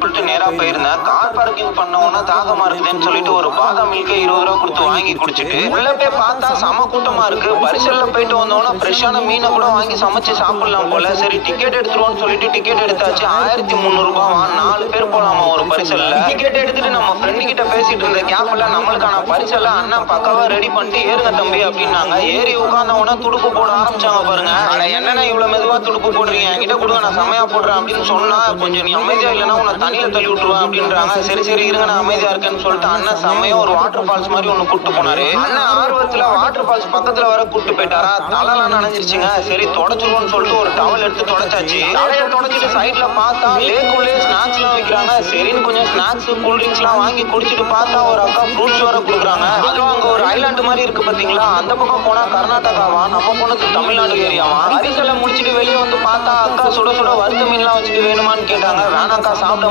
சொல்லிட்டு நேரா போயிருந்தேன். கார் பார்க்கிங் பண்ணவொன்னா தாகமா இருக்குதுன்னு சொல்லிட்டு ஒரு பாதாம் மில்க் 20 ரூபா கொடுத்து வாங்கி குடிச்சிட்டு உள்ள போய் பார்த்தா செம கூட்டமா இருக்கு. பரிசல்ல போயிட்டு வந்தோன்னா ஃப்ரெஷ்ஷான மீனை கூட வாங்கி சமைச்சு சாப்பிடலாம் போல. சரி டிக்கெட் எடுத்துருவோம்னு சொல்லிட்டு டிக்கெட் எடுத்தாச்சு. 1300 ரூபாவா, 4 பேர் போலாமா ஒரு பரிசல்ல. டிக்கெட் எடுத்துட்டு நம்ம ஃப்ரெண்டு கிட்ட பேசிட்டு இருந்த கேப்ல நம்மளுக்கான பரிசல்ல அண்ணன் பக்காவா ரெடி பண்ணிட்டு ஏறுங்க தம்பி அப்படின்னாங்க. ஏறி உட்கார்ந்தவொன்னா துடுப்பு போட ஆரம்பிச்சாங்க பாருங்க. ஆனா என்னன்னா இவ்வளவு மெதுவா துடுப்பு போடுறீங்க, என்கிட்ட கொடுங்க நான் செமையா போடுறேன் அப்படின்னு சொன்னா, கொஞ்சம் நீ அமைதியா இல்லைன்னா உன்னை தண்ணியில தள்ளி விட்டுருவேன் அப்படின்றாங்க. சரி சரி இருங்க நான் அமைதியா இருக்கேன்னு சொல்லிட்டு அண்ணன் செமையா ஒரு வாட்டர் ஃபால்ஸ் மாதிரி ஒண்ணு கூட்டு போனாரு. அண்ணன் ஆர்வத்துல வாட்டர் ஃபால்ஸ் பக்கத்துல வர கூட்டு போயிட்டாரா. தலைலாம் நனைஞ்சிருச்சுங்க. சரி தொடச்சிருவோம்னு சொல்லிட்டு ஒரு டவல் எடுத்து தொடச்சாச்சு. தலையை தொடச்சிட்டு சைட்ல பார்த்தா லேக்குள்ளே ஸ்நாக்ஸ் எல்லாம் வைக்கிறாங்க. சரின்னு கொஞ்சம் ஸ்நாக்ஸ் கூல்ட்ரிங்க்ஸ் எல்லாம் வாங்கி குடிச்சிட்டு பார்த்தா ஒரு அக்கா ஃப்ரூட்ஸ் வர கொடுக்குறாங்க. அதுவும் அங்க ஒரு ஐலாண்டு மாதிரி இருக்கு பாத்தீங்களா. அந்த பக்கம் போனா கர்நாடகாவா, நம்ம போனது தமிழ்நாடு ஏரியாவா. பரிசெல்லாம் முடிச்சுட்டு வெளியே வந்து பார்த்தா அக்கா சுட சுட வறுத்த மீன்லாம் வச்சுட்டு வேணுமான்னு கேட்டாங்க. வேணாக்கா சாப்பிட